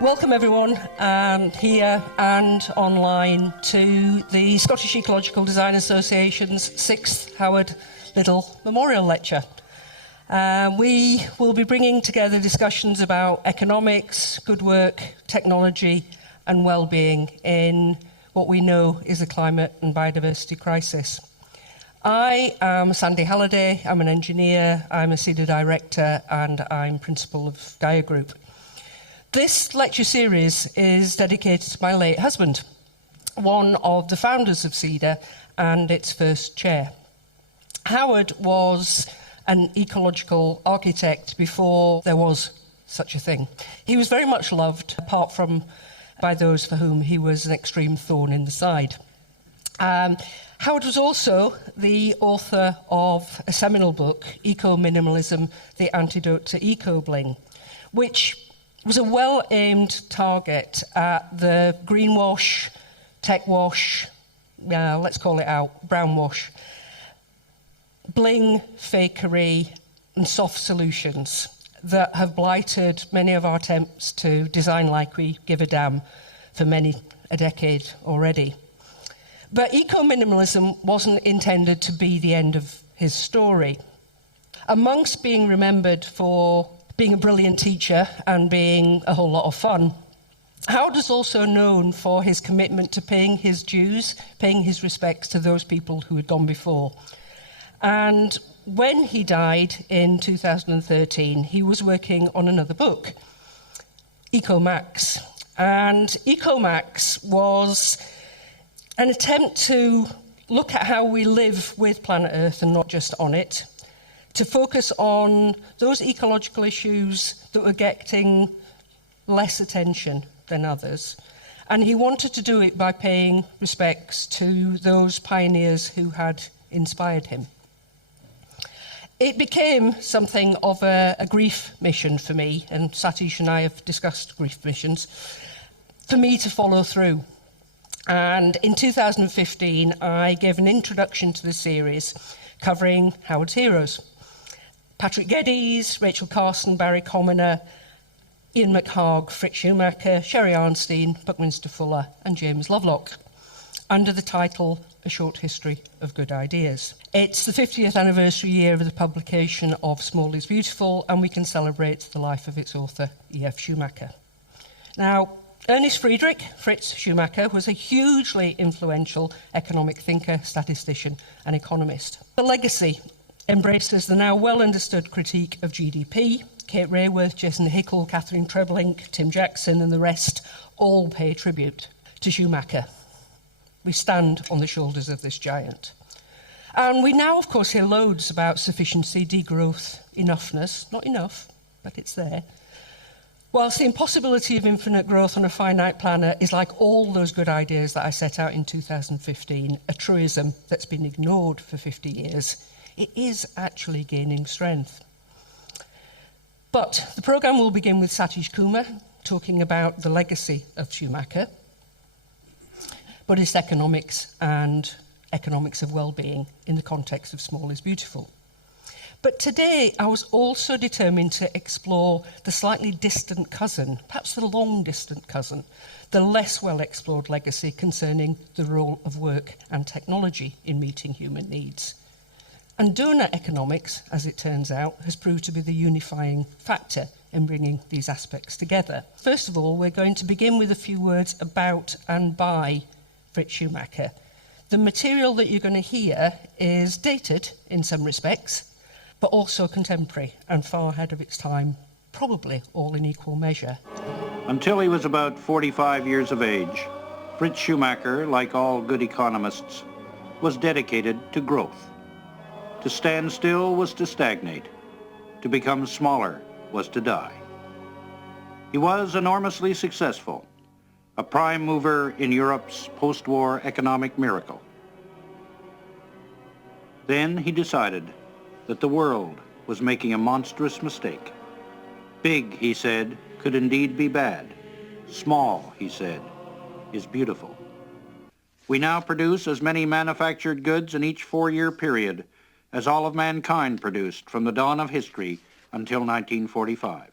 Welcome everyone here and online to the Scottish Ecological Design Association's 6th Howard Liddell Memorial Lecture. We will be bringing together discussions about economics, good work, technology and well-being in what we know is a climate and biodiversity crisis. I am Sandy Halliday, I'm an engineer, I'm a senior director and I'm principal of Gaia Group. This lecture series is dedicated to my late husband, one of the founders of CEDA and its first chair. Howard was an ecological architect before there was such a thing. He was very much loved, apart from by those for whom he was an extreme thorn in the side. Howard was also the author of a seminal book, Eco-Minimalism, The Antidote to Eco-Bling, which was a well-aimed target at the greenwash, tech wash, let's call it out, brown wash, bling, fakery and soft solutions that have blighted many of our attempts to design like we give a damn for many a decade already. But eco-minimalism wasn't intended to be the end of his story. Amongst being remembered for being a brilliant teacher and being a whole lot of fun, Howard is also known for his commitment to paying his dues, paying his respects to those people who had gone before. And when he died in 2013, he was working on another book, EcoMax. And EcoMax was an attempt to look at how we live with planet Earth and not just on it, to focus on those ecological issues that were getting less attention than others. And he wanted to do it by paying respects to those pioneers who had inspired him. It became something of a grief mission for me, and Satish and I have discussed grief missions, for me to follow through. And in 2015, I gave an introduction to the series covering Howard's heroes. Patrick Geddes, Rachel Carson, Barry Commoner, Ian McHarg, Fritz Schumacher, Sherry Arnstein, Buckminster Fuller and James Lovelock, under the title A Short History of Good Ideas. It's the 50th anniversary year of the publication of Small is Beautiful, and we can celebrate the life of its author, E.F. Schumacher. Now, Ernest Friedrich, Fritz Schumacher, was a hugely influential economic thinker, statistician and economist. The legacy embraces the now well-understood critique of GDP. Kate Raworth, Jason Hickel, Catherine Treblink, Tim Jackson and the rest all pay tribute to Schumacher. We stand on the shoulders of this giant. And we now, of course, hear loads about sufficiency, degrowth, enoughness. Not enough, but it's there. Whilst the impossibility of infinite growth on a finite planet is, like all those good ideas that I set out in 2015, a truism that's been ignored for 50 years, it is actually gaining strength. But the programme will begin with Satish Kumar talking about the legacy of Schumacher, Buddhist economics and economics of well-being in the context of Small is Beautiful. But today I was also determined to explore the slightly distant cousin, perhaps the long-distant cousin, the less well-explored legacy concerning the role of work and technology in meeting human needs. And donor economics, as it turns out, has proved to be the unifying factor in bringing these aspects together. First of all, we're going to begin with a few words about and by Fritz Schumacher. The material that you're going to hear is dated in some respects, but also contemporary and far ahead of its time, probably all in equal measure. Until he was about 45 years of age, Fritz Schumacher, like all good economists, was dedicated to growth. To stand still was to stagnate. To become smaller was to die. He was enormously successful, a prime mover in Europe's post-war economic miracle. Then he decided that the world was making a monstrous mistake. Big, he said, could indeed be bad. Small, he said, is beautiful. We now produce as many manufactured goods in each 4-year period as all of mankind produced from the dawn of history until 1945.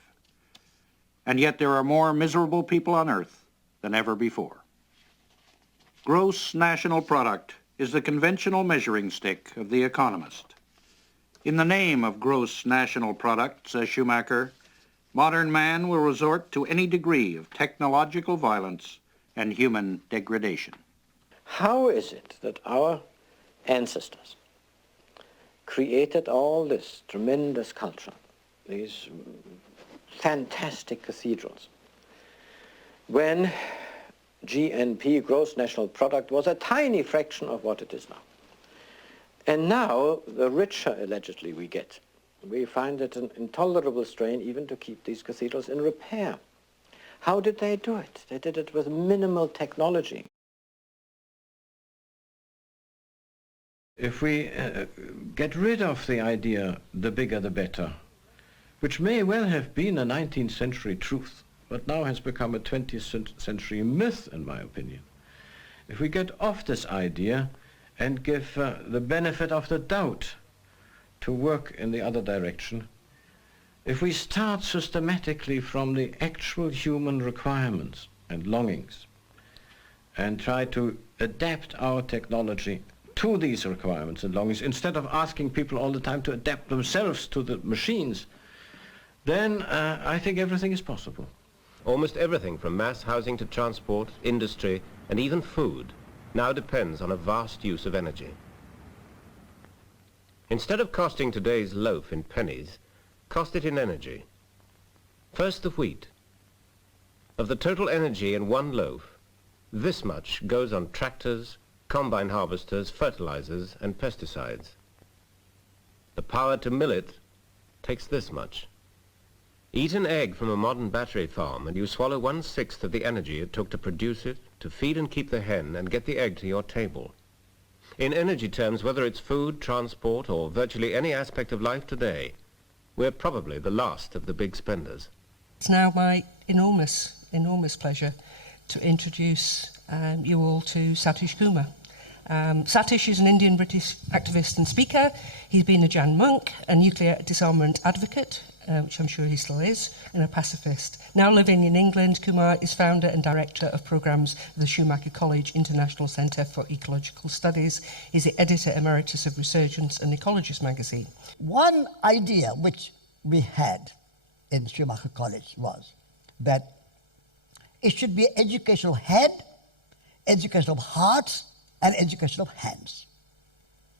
and yet there are more miserable people on earth than ever before. Gross national product is the conventional measuring stick of the economist. In the name of gross national product, says Schumacher, modern man will resort to any degree of technological violence and human degradation. How is it that our ancestors created all this tremendous culture, these fantastic cathedrals, when GNP, gross national product, was a tiny fraction of what it is now? And now, the richer allegedly we get, we find it an intolerable strain even to keep these cathedrals in repair. How did they do it? They did it with minimal technology. If we get rid of the idea, the bigger the better, which may well have been a 19th century truth, but now has become a 20th century myth, in my opinion. If we get off this idea and give the benefit of the doubt to work in the other direction, if we start systematically from the actual human requirements and longings and try to adapt our technology to these requirements and longings, instead of asking people all the time to adapt themselves to the machines, then I think everything is possible. Almost everything from mass housing to transport, industry, and even food now depends on a vast use of energy. Instead of costing today's loaf in pennies, cost it in energy. First the wheat. Of the total energy in one loaf, this much goes on tractors, combine harvesters, fertilizers, and pesticides. The power to mill it takes this much. Eat an egg from a modern battery farm and you swallow 1/6 of the energy it took to produce it, to feed and keep the hen, and get the egg to your table. In energy terms, whether it's food, transport, or virtually any aspect of life today, we're probably the last of the big spenders. It's now my enormous pleasure to introduce you all to Satish Kumar. Satish is an Indian-British activist and speaker. He's been a Jan monk, a nuclear disarmament advocate, which I'm sure he still is, and a pacifist. Now living in England, Kumar is founder and director of programmes of the Schumacher College International Centre for Ecological Studies. He's the editor emeritus of Resurgence and Ecologist magazine. One idea which we had in Schumacher College was that it should be education of head, education of hearts, and education of hands.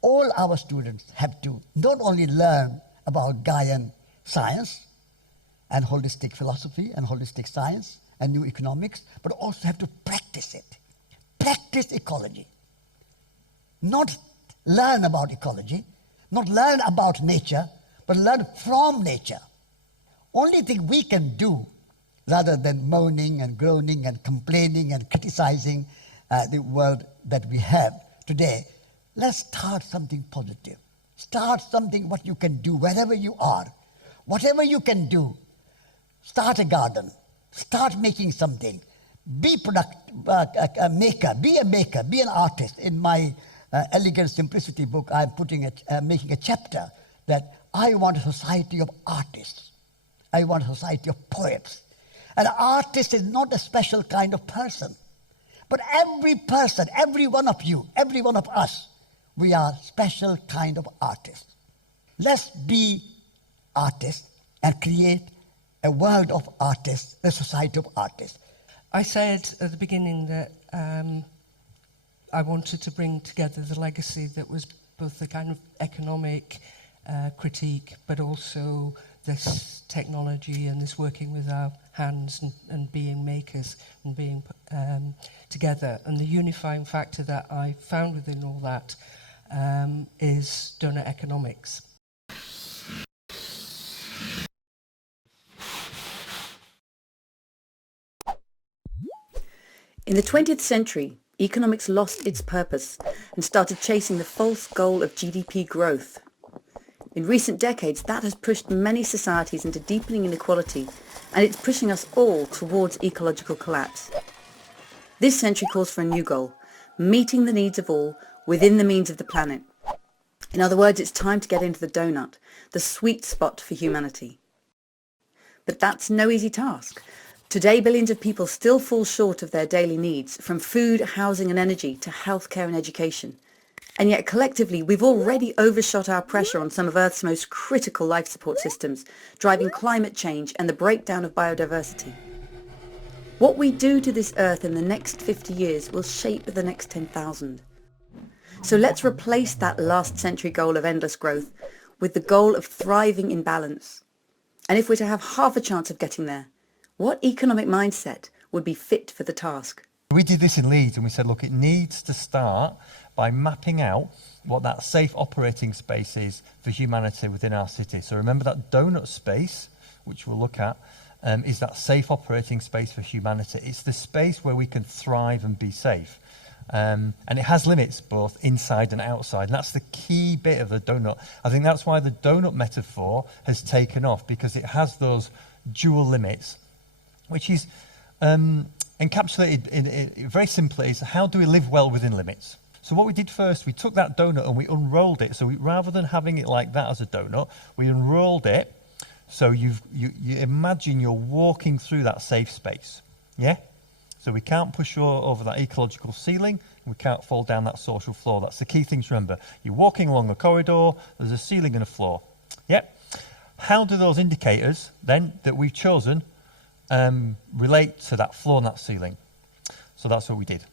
All our students have to not only learn about Gaian science and holistic philosophy and holistic science and new economics, but also have to practice it. Practice ecology. Not learn about ecology, not learn about nature, but learn from nature. Only thing we can do, rather than moaning and groaning and complaining and criticizing the world that we have today, let's start something positive. Start something what you can do wherever you are. Whatever you can do, start a garden, start making something. Be a maker, be an artist. In my Elegant Simplicity book, I'm making a chapter that I want a society of artists. I want a society of poets. An artist is not a special kind of person. But every person, every one of you, every one of us, we are special kind of artists. Let's be artists and create a world of artists, a society of artists. I said at the beginning that I wanted to bring together the legacy that was both the kind of economic critique, but also this technology and this working with our hands and being makers and being together. And the unifying factor that I found within all that is donor economics. In the 20th century, economics lost its purpose and started chasing the false goal of GDP growth. In recent decades, that has pushed many societies into deepening inequality, and it's pushing us all towards ecological collapse. This century calls for a new goal, meeting the needs of all within the means of the planet. In other words, it's time to get into the donut, the sweet spot for humanity. But that's no easy task. Today, billions of people still fall short of their daily needs, from food, housing and energy to healthcare and education. And yet collectively, we've already overshot our pressure on some of Earth's most critical life support systems, driving climate change and the breakdown of biodiversity. What we do to this Earth in the next 50 years will shape the next 10,000. So let's replace that last century goal of endless growth with the goal of thriving in balance. And if we're to have half a chance of getting there, what economic mindset would be fit for the task? We did this in Leeds and we said, look, it needs to start by mapping out what that safe operating space is for humanity within our city. So remember that donut space, which we'll look at, is that safe operating space for humanity. It's the space where we can thrive and be safe. And it has limits both inside and outside. And that's the key bit of the donut. I think that's why the donut metaphor has taken off, because it has those dual limits, which is encapsulated in very simply is how do we live well within limits. So what we did first, we took that donut and we unrolled it. So rather than having it like that as a donut, we unrolled it. So you imagine you're walking through that safe space, yeah? So we can't push over that ecological ceiling, we can't fall down that social floor. That's the key thing to remember. You're walking along a corridor, there's a ceiling and a floor, yeah? How do those indicators, then, that we've chosen relate to that floor and that ceiling? So that's what we did.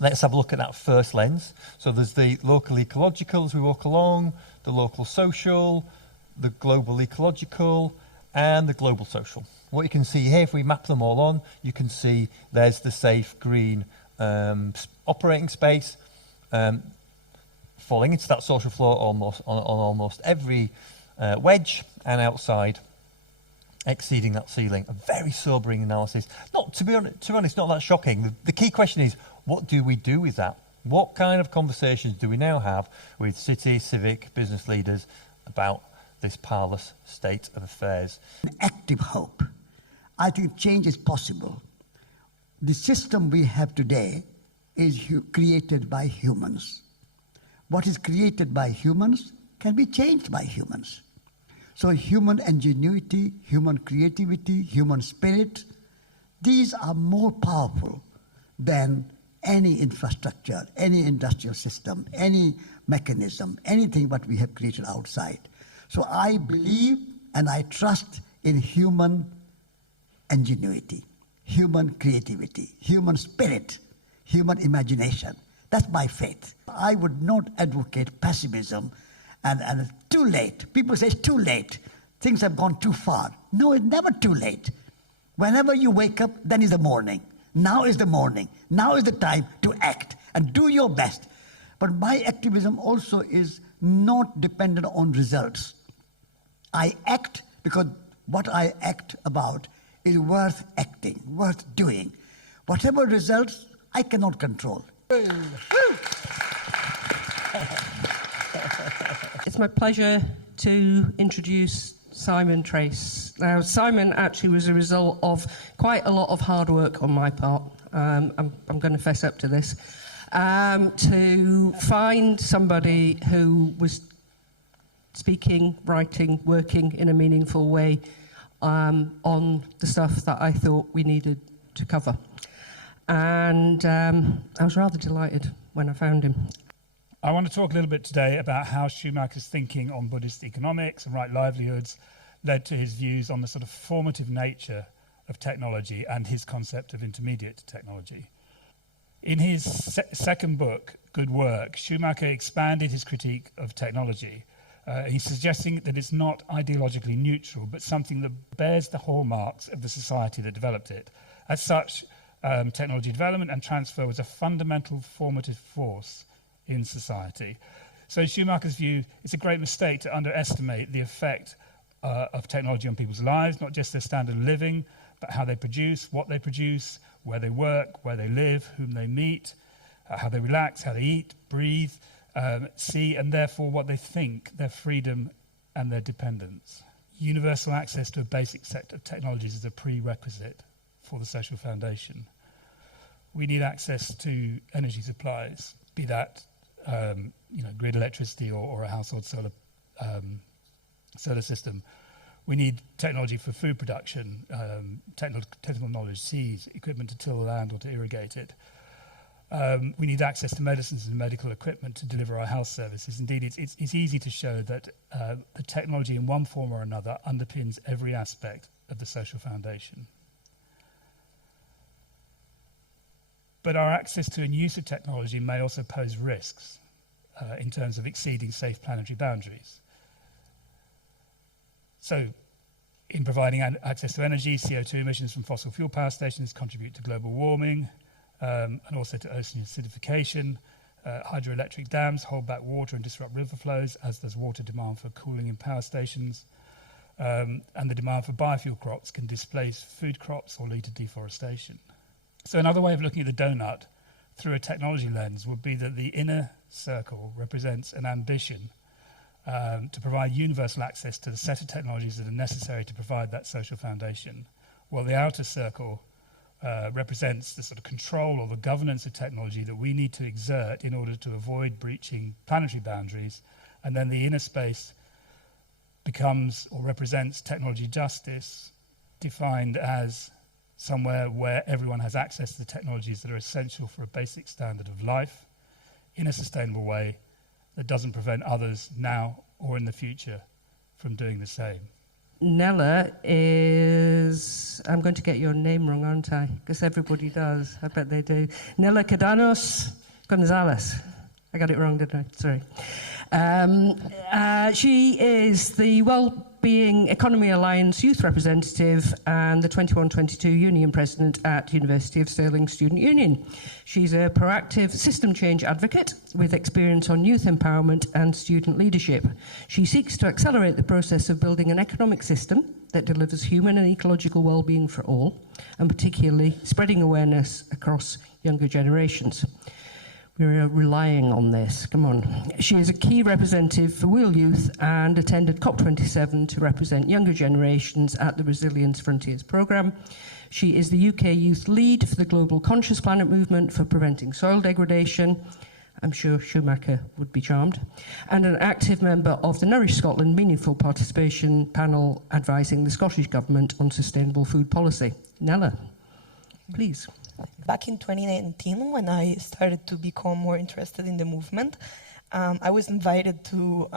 Let's have a look at that first lens. So there's the local ecological as we walk along, the local social, the global ecological, and the global social. What you can see here, if we map them all on, you can see there's the safe green operating space falling into that social floor almost on almost every wedge, and outside exceeding that ceiling. A very sobering analysis. Not to be honest, not that shocking. The key question is, what do we do with that? What kind of conversations do we now have with city, civic, business leaders about this parlous state of affairs? An active hope. I think change is possible. The system we have today is created by humans. What is created by humans can be changed by humans. So human ingenuity, human creativity, human spirit, these are more powerful than any infrastructure, any industrial system, any mechanism, anything what we have created outside. So I believe and I trust in human ingenuity, human creativity, human spirit, human imagination. That's my faith. I would not advocate pessimism and it's too late. People say it's too late. Things have gone too far. No, it's never too late. Whenever you wake up, then is the morning. Now is the morning. Now is the time to act and do your best. But my activism also is not dependent on results. I act because what I act about is worth acting, worth doing. Whatever results, I cannot control. It's my pleasure to introduce Simon Trace. Now, Simon actually was a result of quite a lot of hard work on my part. I'm going to fess up to this. To find somebody who was speaking, writing, working in a meaningful way on the stuff that I thought we needed to cover. And I was rather delighted when I found him. I want to talk a little bit today about how Schumacher's thinking on Buddhist economics and right livelihoods led to his views on the sort of formative nature of technology and his concept of intermediate technology. In his second book, Good Work, Schumacher expanded his critique of technology. He's suggesting that it's not ideologically neutral, but something that bears the hallmarks of the society that developed it. As such, technology development and transfer was a fundamental formative force in society. So in Schumacher's view, it's a great mistake to underestimate the effect of technology on people's lives, not just their standard of living, but how they produce, what they produce, where they work, where they live, whom they meet, how they relax, how they eat, breathe, see, and therefore what they think, their freedom and their dependence. Universal access to a basic set of technologies is a prerequisite for the social foundation. We need access to energy supplies, be that grid electricity or a household solar system. We need technology for food production, technical knowledge, seeds, equipment to till the land or to irrigate it. We need access to medicines and medical equipment to deliver our health services. Indeed, it's easy to show that the technology in one form or another underpins every aspect of the social foundation. But our access to and use of technology may also pose risks in terms of exceeding safe planetary boundaries. So, in providing access to energy, CO2 emissions from fossil fuel power stations contribute to global warming and also to ocean acidification. Hydroelectric dams hold back water and disrupt river flows, as does water demand for cooling in power stations. And the demand for biofuel crops can displace food crops or lead to deforestation. So another way of looking at the donut through a technology lens would be that the inner circle represents an ambition to provide universal access to the set of technologies that are necessary to provide that social foundation, while the outer circle represents the sort of control or the governance of technology that we need to exert in order to avoid breaching planetary boundaries, and then the inner space becomes or represents technology justice, defined as somewhere where everyone has access to the technologies that are essential for a basic standard of life in a sustainable way that doesn't prevent others now or in the future from doing the same. Nella is, I'm going to get your name wrong, aren't I? Because everybody does. I bet they do. Nella Cadanos Gonzalez. I got it wrong, didn't I? Sorry. She is the Wellbeing Economy Alliance Youth Representative and the 21-22 Union President at University of Stirling Student Union. She's a proactive system change advocate with experience on youth empowerment and student leadership. She seeks to accelerate the process of building an economic system that delivers human and ecological well-being for all, and particularly spreading awareness across younger generations. We're relying on this. Come on. She is a key representative for Wheel Youth and attended COP27 to represent younger generations at the Resilience Frontiers programme. She is the UK Youth Lead for the Global Conscious Planet Movement for preventing soil degradation. I'm sure Schumacher would be charmed. And an active member of the Nourish Scotland Meaningful Participation panel advising the Scottish Government on sustainable food policy. Nella, please. Back in 2019, when I started to become more interested in the movement, I was invited to,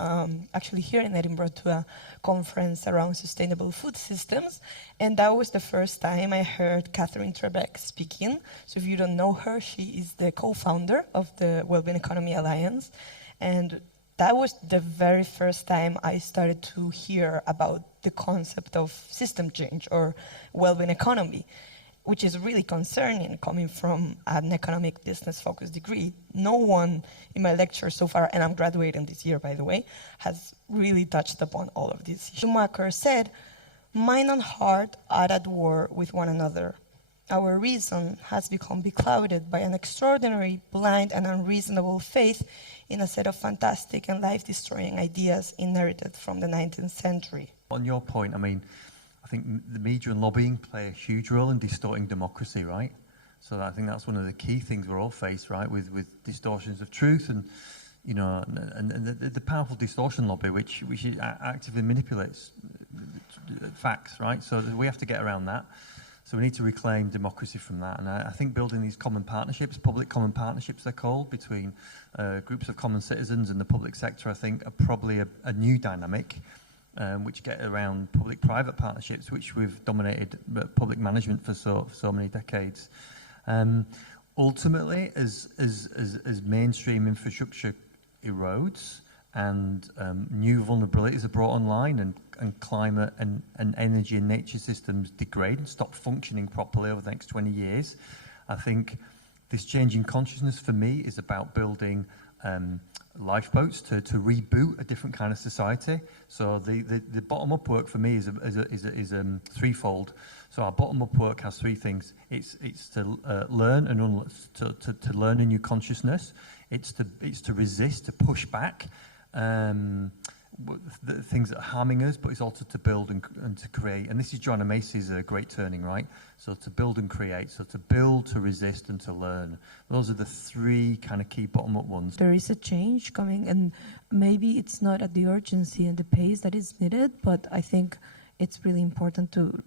actually here in Edinburgh, to a conference around sustainable food systems. And that was the first time I heard Catherine Trebeck speaking. So if you don't know her, she is the co-founder of the Wellbeing Economy Alliance. And that was the very first time I started to hear about the concept of system change or wellbeing economy, which is really concerning coming from an economic business focused degree. No one in my lecture so far, and I'm graduating this year, by the way, has really touched upon all of this. Schumacher said, "Mind and heart are at war with one another. Our reason has become beclouded by an extraordinary, blind, and unreasonable faith in a set of fantastic and life-destroying ideas inherited from the 19th century." On your point, I mean, I think the media and lobbying play a huge role in distorting democracy, right? So I think that's one of the key things we're all faced, right, with distortions of truth and, you know, and the powerful distortion lobby, which actively manipulates facts, right? So we have to get around that. So we need to reclaim democracy from that. And I think building these common partnerships, public common partnerships they're called, between groups of common citizens and the public sector, I think are probably a new dynamic. Which get around public-private partnerships, which we've dominated public management for so many decades. Ultimately, as mainstream infrastructure erodes and new vulnerabilities are brought online and climate and energy and nature systems degrade and stop functioning properly over the next 20 years, I think this change in consciousness for me is about building lifeboats to reboot a different kind of society. So the bottom-up work for me is threefold. So our bottom-up work has three things. It's to learn and to learn a new consciousness. It's to resist, to push back the things that are harming us, but it's also to build and to create. And this is Joanna Macy's great turning, right? So to build and create, so to build, to resist, and to learn. Those are the three kind of key bottom-up ones. There is a change coming, and maybe it's not at the urgency and the pace that is needed, but I think it's really important to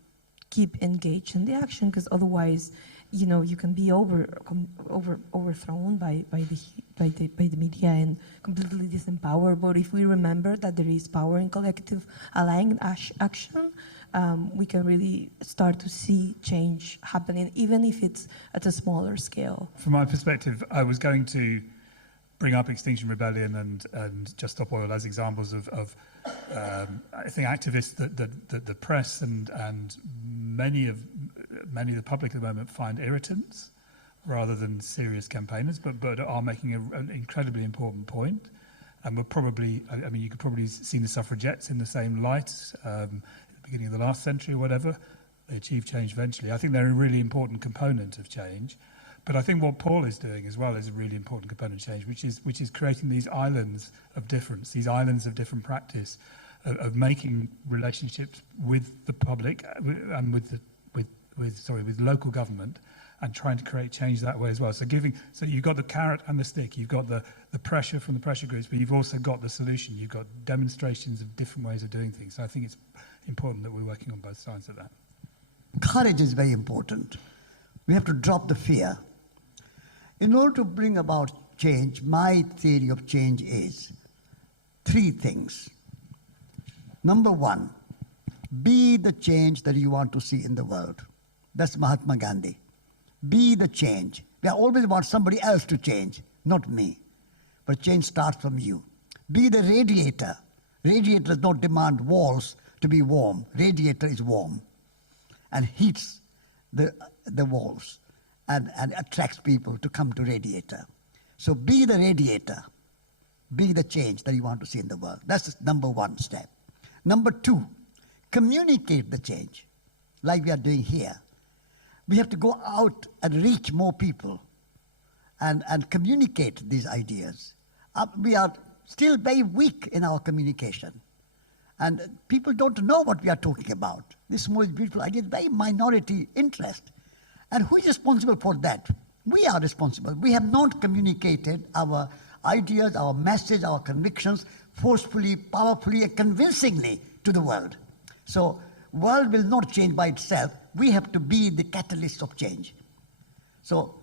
keep engaged in the action, because otherwise, you know, you can be overthrown by the media and completely disempowered. But if we remember that there is power in collective aligned action, we can really start to see change happening, even if it's at a smaller scale. From my perspective, I was going to bring up Extinction Rebellion and Just Stop Oil as examples of I think activists that the press and many of the public at the moment find irritants rather than serious campaigners, but are making an incredibly important point. And we're probably, I mean, you could probably see the suffragettes in the same light at the beginning of the last century or whatever. They achieved change eventually. I think they're a really important component of change. But I think what Paul is doing as well is a really important component of change, which is creating these islands of difference, these islands of different practice, of making relationships with the public and with local government, and trying to create change that way as well. So you've got the carrot and the stick, you've got the pressure from the pressure groups, but you've also got the solution. You've got demonstrations of different ways of doing things. So I think it's important that we're working on both sides of that. Courage is very important. We have to drop the fear. In order to bring about change, my theory of change is 3 things. Number 1, be the change that you want to see in the world. That's Mahatma Gandhi. Be the change. We always want somebody else to change, not me. But change starts from you. Be the radiator. Radiator does not demand walls to be warm. Radiator is warm and heats the walls. And attracts people to come to radiator. So be the radiator. Be the change that you want to see in the world. That's the number 1 step. Number 2, communicate the change, like we are doing here. We have to go out and reach more people and communicate these ideas. We are still very weak in our communication. And people don't know what we are talking about. This most beautiful idea is very minority interest. And who is responsible for that? We are responsible. We have not communicated our ideas, our message, our convictions forcefully, powerfully, and convincingly to the world. So, world will not change by itself. We have to be the catalyst of change. So,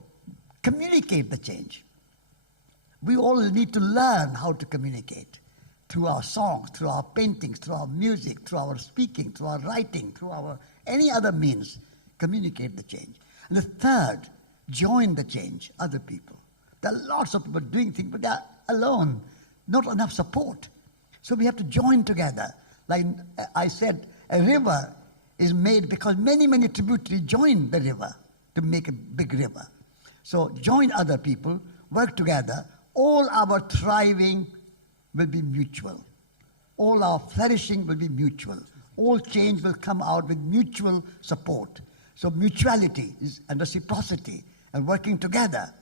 communicate the change. We all need to learn how to communicate through our songs, through our paintings, through our music, through our speaking, through our writing, through our any other means. Communicate the change. And the third, join the change, other people. There are lots of people doing things, but they are alone, not enough support. So we have to join together. Like I said, a river is made because many, many tributaries join the river to make a big river. So join other people, work together. All our thriving will be mutual. All our flourishing will be mutual. All change will come out with mutual support. So mutuality and reciprocity and working together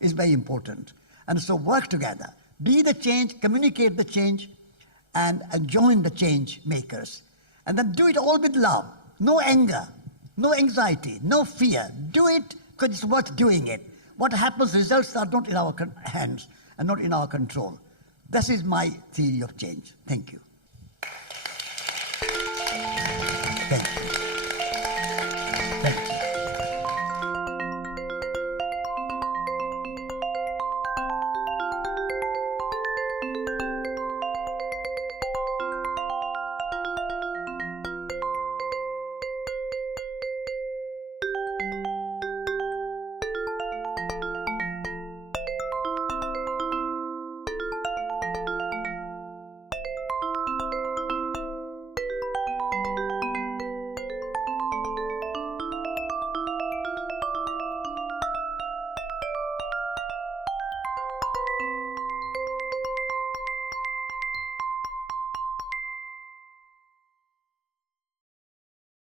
is very important. And so work together. Be the change, communicate the change, and join the change makers. And then do it all with love. No anger, no anxiety, no fear. Do it because it's worth doing it. What happens, results are not in our hands and not in our control. This is my theory of change. Thank you. Thank you.